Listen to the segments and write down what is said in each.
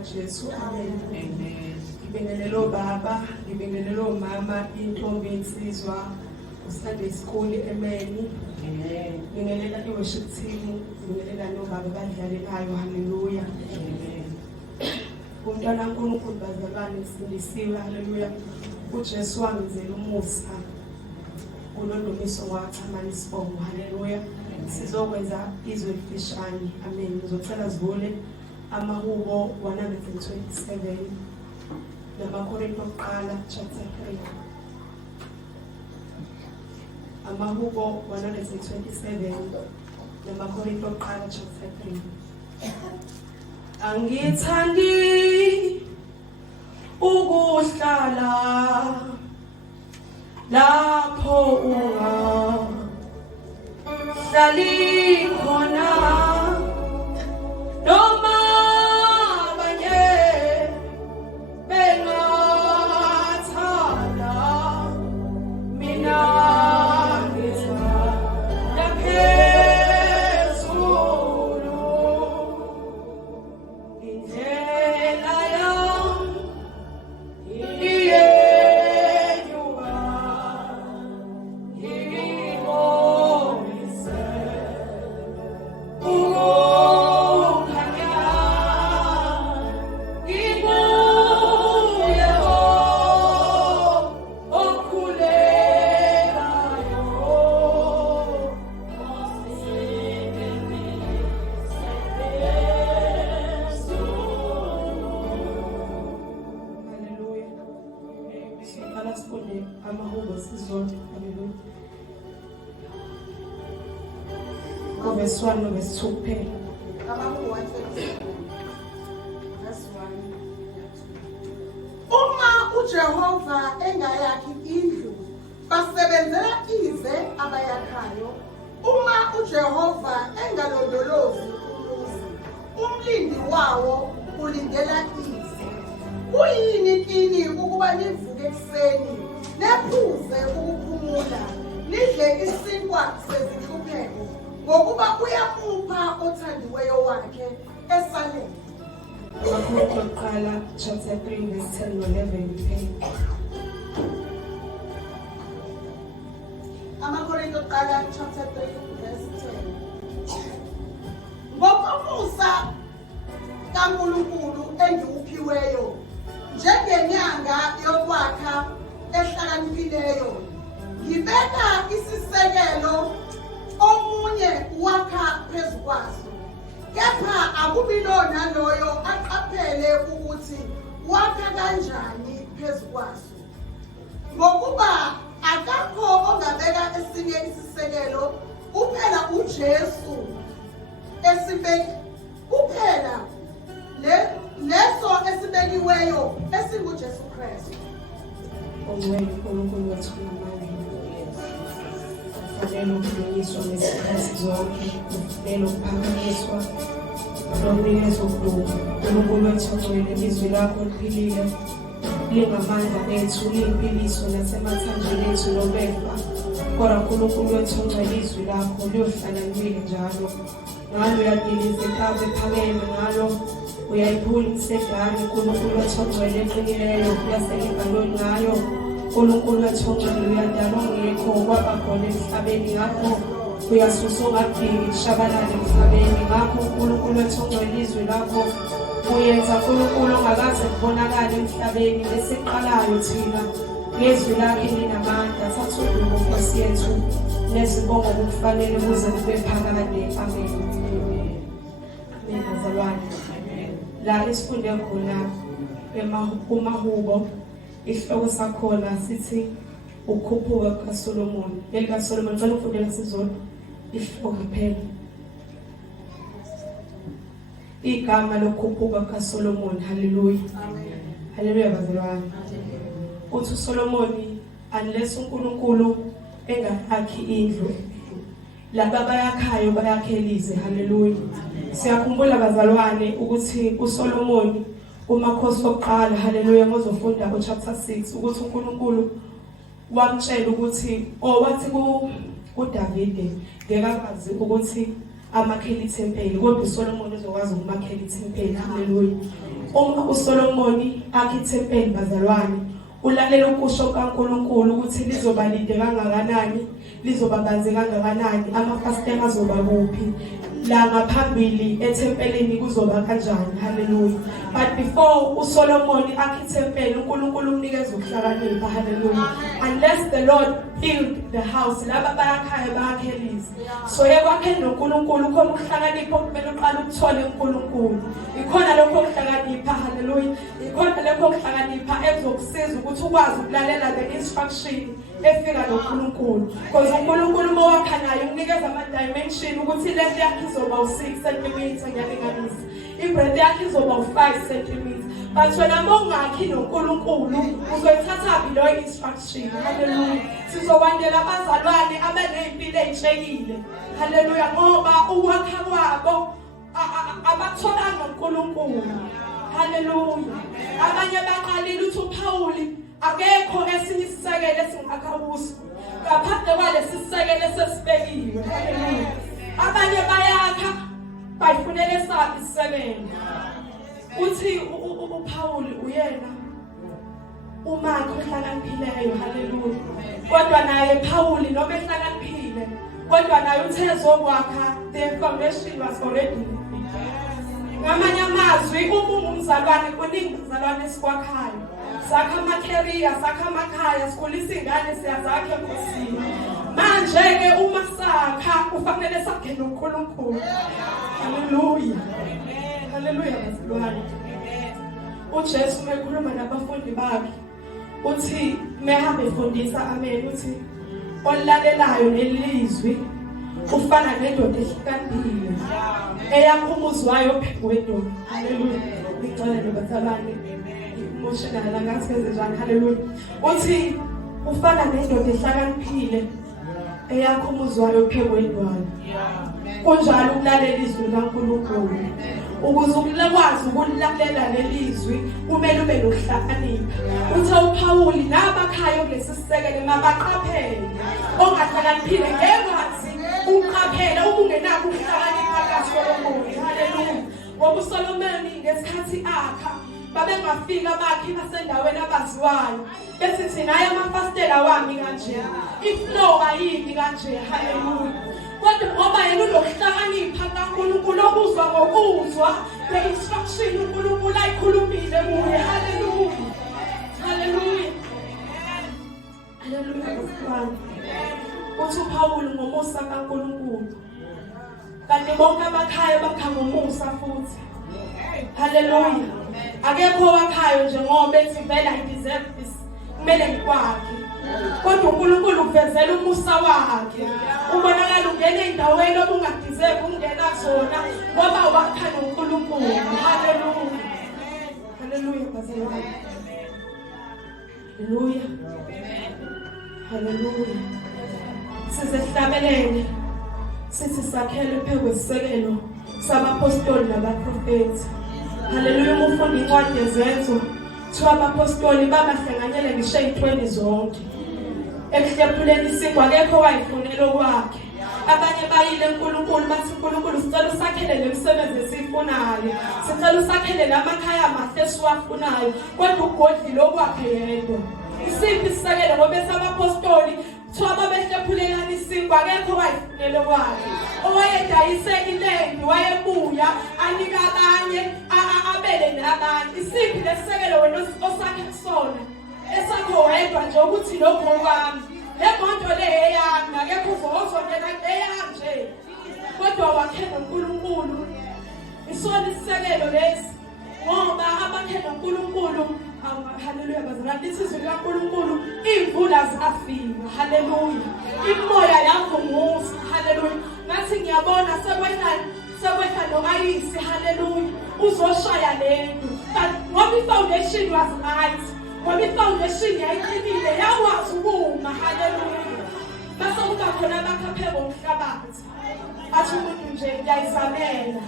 Jesu. Amen. Ngibingelele obaba, ngibingelele omama, intombi, insizwa, uSunday school emeni. Ngibingelela i-worship team, ngibingelela nobaba abadlalelayo. Hallelujah. Umntwana kaNkulunkulu bazalwane sindisiwe. Hallelujah. uJesu wangenzela umusa. Ulondomiso wachamana isibongo. Hallelujah. Sizokwenza izwe elifishane. Amen. Ngizocela sivule amahubo 127 namaKorinto okuqala chapter 3. Amahubo 127 namaKorinto okuqala chapter 3. Angithandi ukuhlala lapho ungahlali khona noma abanye bengathanda mina ngithanda phezulu indlela yami iyenyuka ngibonise ukukhanya ngibuye okhulekayo Hallelujah. Siqala sifunde amahubo sizonke. Hallelujah. Verse 1 no verse 2 kuphela. Amahubo 127 verse 1. Uma uJehova engayakhi indlu, basebenzela ize abayakhayo. Uma uJehova engalondolozi umuzi, umlindi wawo ulindela ize. Kuyini kini ukuba nivuke ekuseni, nephuze ukuphumula, nidle isinkwa sezinhlupheko, ngokuba uyamupha othandiweyo wakhe esalele. amaKorinto okuqala chapter 3 verse 10 no 11 kuphela. AmaKorinto okuqala chapter 3 verse 10. Ngokomusa kaNkulunkulu engiwuphiweyo, njengenyanga yokwakha ehlakaniphileyo, ngibeka isisekelo, omunye wakha phezu kwaso. Kepha akubi lona loyo aqaphele ukuthi wakha kanjani phezu kwaso. Ngokuba akakho ongabeka esinye isisekelo, kuphela uJesu kuphela leso esibekiweyo esinguJesu Kristu. Ongcwele uNkulunkulu wethu ngamandla. Ufanele ukudunyiswa ngezikhathi zonke. Ufanele ukuphakanyiswa nokunikezwa ukuduma. uNkulunkulu wethu ongcwele, izwi lakho liphilile, lingamandla ethu, liyimpiliso nasemathanjeni ethu nobefa. Kodwa uNkulunkulu wethu ongcwele, izwi lakho liyohlala liphile njalo. Ngalo uyadiliza intaba ephakeme, ngalo uyayiphula isedari. uNkulunkulu wethu ongcwele eqinileyo, yaseLibanoni. Ngayo uNkulunkulu wethu ongcwele uyadala ongekho kwabakhona emhlabeni. Ngakho uyasusa ongafiki kushabalala emhlabeni. Ngakho uNkulunkulu wethu ongcwele, izwi lakho uyenza uNkulunkulu ongakaze kubonakala emhlabeni. Lesiqalayo thina ngezwi lakhe linamandla. Thatha udumo Nkosi yethu nezibongo kufanele kuze kube phakade. Amen. Amen bazalwane. La esifunde khona kumahubo, isihloko sakhona sithi ukukhuphuka kukaSolomoni. LikaSolomoni ngicela ukufundela sizodwa isihloko kuphela. Igama lokukhuphuka kukaSolomoni. Hallelujah. Hallelujah bazalwane. Uthi uSolomoni, unless uNkulunkulu engakhi indlu, laba bayakhayo bayakhelize. Hallelujah. Siyakhumbula bazalwane ukuthi uSolomoni umakhosi okuqala, hallelujah, ngozofunda chapter 6 ukuthi uNkulunkulu wamtshela ukuthi wathi kuDavide ngekakwazi ukuthi amakhele ithempeli, kodwa uSolomon uzokwazi ukumakhela ithempeli. Haleluya. Uma uSolomon akhe ithempeli bazalwane, ulalela ukusho kaNkulunkulu ukuthi lizoba lide kangakanani, lizoba banzi kangakanani, amafastela azoba kuphi, la ngaphambili ethempelini kuzoba kanjani. Haleluya. But before uSolomon akhe ithempeli, uNkulunkulu umnikeza ukuhlakanipha. Haleluya. Unless the Lord build the house, laba bayakhaya bayakhelisa. So yekwakhe noNkulunkulu khona ukuhlakanipha okumele uqala ukuthole uNkulunkulu. Ikhona lokho ukuhlakanipha. Haleluya. Ikhona lokho ukuhlakanipha ezokusiza ukuthi ukwazi ukulalela the instruction efika noNkulunkulu. Because uNkulunkulu mawakha naye unikeza ama dimension ukuthi lento yakhe izoba u6 cm ngiyalinganisa. Ibreath yakhe izoba u5 cm. But wena mongakhi noNkulunkulu uzoyithatha below instruction. Haleluya. Sizokwandela abazalwane abanezimpilo ezishekile. Haleluya. Ngoba ukwakha kwabo abatholanga uNkulunkulu. Haleluya. Abanye baqalile uthi uPauli akekho esinye isisekelo esingakha kuso ngaphandle kwalesi sisekelo esesibekiwe. Haleluya. Abanye bayakha bayifunele sapi isisekelo. Uthi uPauli uyena umakho ohlakaniphileyo. Haleluya. Kodwa naye Pauli noma ehlakaniphile, kodwa naye uthezo kwakha the foundation was already. Ngamanye amazwi uma umzalwane kuningi umzalwane esikwakhayo, sakha ama-career, sakha amakhaya, sikhulisa ingane siyazakhe enkosini. Manje ke uma sakha kufanele sakhe noNkulunkulu. Haleluya. Haleluya bazalwane. uJesu mekhuluma nabafundi bakhe uthi mehamba efundisa, amen, uthi olalelayo lelizwi ufana nendoda ehlakaniphile eyakhumuzwayo phezwedwa. Haleluya. Ngicela bazalwane emotional ngathi njani. Haleluya. Uthi ufana nendoda ehlakaniphile eyakhumuzwayo phezwedwa. Kunjalo ukulalela izwi likaNkulunkulu. Ukuze ukwazi ukulalela lelizwi kumele ube nokuhlakanipha. Uthe uPauli nabakhaya kulesi sisekelo mabaqaphele. Ongahlakaniphile ngekwazi uqaphele ukungenako ukuhlakanipha kaSolomon. Haleluya. Ngoba uSolomon ngesikhathi akha babengafika bakhe basendaweni abaziwayo bese thina aya amafastela wami kanje, iflow ayimi kanje. Haleluya. Kodwa ngoba yena unokuhlakanipha kaNkulunkulu okuzwa ngokuzwa the instruction uNkulunkulu ayikhulumile kuye. Haleluya. Haleluya. Haleluya. Uthi uPauli ngomusa kaNkulunkulu, kanti bonke abakhaya bakha ngomusa futhi. Haleluya. Akekho wakhayo nje ngoba ethi vele I deserve this, kumele ngikwakhe. Kodwa uNkulunkulu uvezela umusa wakhe. Ubonakala ungena endaweni obungadeserve ungena zona ngoba wakha noNkulunkulu. Haleluya. Haleluya bazalwane. Haleluya. Haleluya. Sizehlabelele sithi sakhele phezu kwesisekelo sabapostoli nabaprofeti. Haleluya. Umfundi incwadi yezenzo thiwa abapostoli babahlanganyele ngisho ey'ntweni zonke. Ekuhlephuleni isinkwa akekho wayifunela okwakhe. Abanye bayile uNkulunkulu bathi uNkulunkulu sicela usakhele lemisebenzi esiyifunayo, sicela usakhele lamakhaya amahle esiwafunayo, kodwa ugodlile okwakhe yedwa. Isiphi isisekelo ngoba esabapostoli thiwa babehlephulelana isinkwa akekho wayifunela okwakhe. Owayedayise ilendi wayebuya anika abanye abele nabanye. Isiphi lesisekelo wena osakhe kusona esakho wedwa nje ukuthi lokho kwami le moto le eyami akekho uzongena eyanje, kodwa wakhe noNkulunkulu. Isona isisekelo lesi ngoba abakhe noNkulunkulu. Haleluya bazalwane. Lithi izwi likaNkulunkulu imvula zafika. Haleluya. Imoya yavunguza. Haleluya. Ngathi ngiyabona sekwehla noayisi. Haleluya. Uzoshaya lento. But ngoba i-foundation was right, ngoba i-foundation yayiqinile yakwazi ukuma. Haleluya. Base kuba khona abakhaphela ngomhlabathi athi umuntu nje ngiyayizamela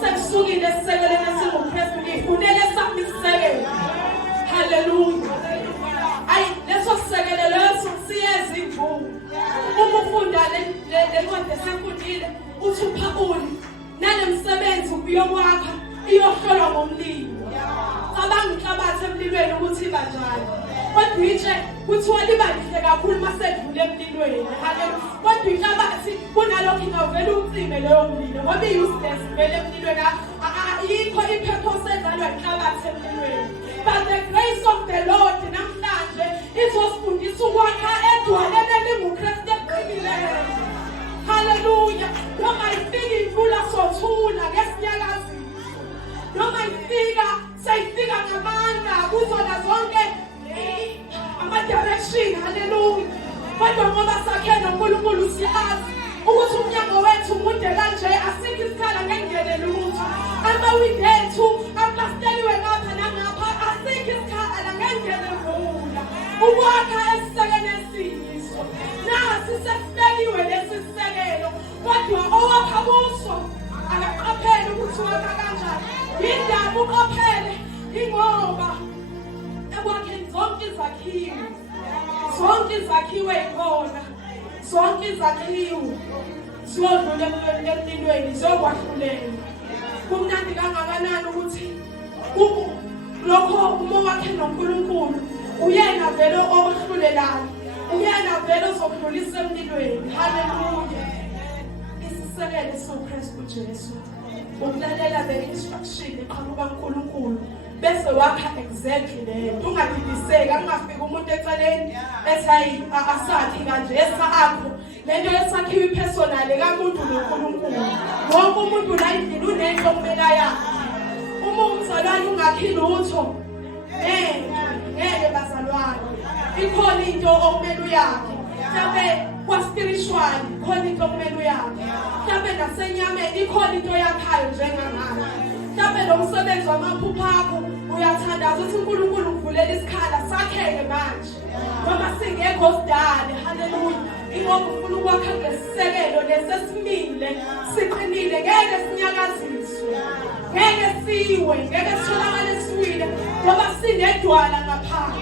sekusukile esisekeleni esinguKristu ngifunele sami isisekelo. Haleluya. Ayi leso sisekelo leso siyeza imvula. Uma ufunda le ncwadi esifundile uthi kodwa ngomlilo. Cabanga inhlabathi emlilweni ukuthi iba njani. Kodwa itshe kuthiwa liba lihle kakhulu masedlule emlilweni. Haleluya. Kodwa inhlabathi kunalokho ingavela ucime leyo mlilo ngoba i-useless vele emlilweni. Ayikho ipurpose edlalwa inhlabathi emlilweni. But the grace of the Lord namhlanje izosifundisa ukwakha edwaleni elinguKristu eqinileyo. Hallelujah. Noma ifika imvula sothula ngesinyakaziso. Noma ifika sayifika ngamandla kuzona zonke ama-direction. Hallelujah. Kodwa ngoba sakhe noNkulunkulu siyazi ukuthi umnyango wethu mude kanje asikho isikhala ngengene lutho. Amawindi ethu aplasteliwe ngapha nangapha asikho isikhala ngengene vula. Ukwakha esisekelo esiyiso. Nasi sesibekiwe lesi sisekelo. Kodwa owakha kuso akaqaphele ukuthi wakha kanjani. Yindaba uqaphele ingoba ekwakheni zonke izakhiwo. Zonke izakhiwo ekhona. Zonke izakhiwo siyodlula emlilweni siyokwahlulela. Kumnandi kangakanani ukuthi lokho uma wakhe noNkulunkulu uyena vele ohlulelayo. Uyena vele ozokudlulisa emlilweni. Haleluya. Isisekelo soKristu Jesu. Ukulalela the instruction eqhamuka kuNkulunkulu bese wakha exactly lento. Ungadidiseki angafika umuntu eceleni ethi asakhi kanje esakho. Lento esakhiwe ipersonal kamuntu noNkulunkulu. Wonke umuntu la endlini unento kumela yakhe. Uma umzalwane ungakhi lutho ngeke bazalwane. Ikhona into okumele uyakhe. Mhlawumbe kwa-spiritual khona into okumele uyakhe. Mhlawumbe nasenyameni ikhona into yakhayo njengamanje. Mhlawumbe lo msebenzi wamaphupho akho uyathandaza ukuthi uNkulunkulu uvulela isikhala sakheke manje. Noma singekho sidale. Haleluya. Ingoba ufuna ukwakha ngesisekelo lesesimile siqinile ngeke sinyakaziswe. Ngeke siwe, ngeke sitholakale siwile ngoba sinedwala ngaphansi.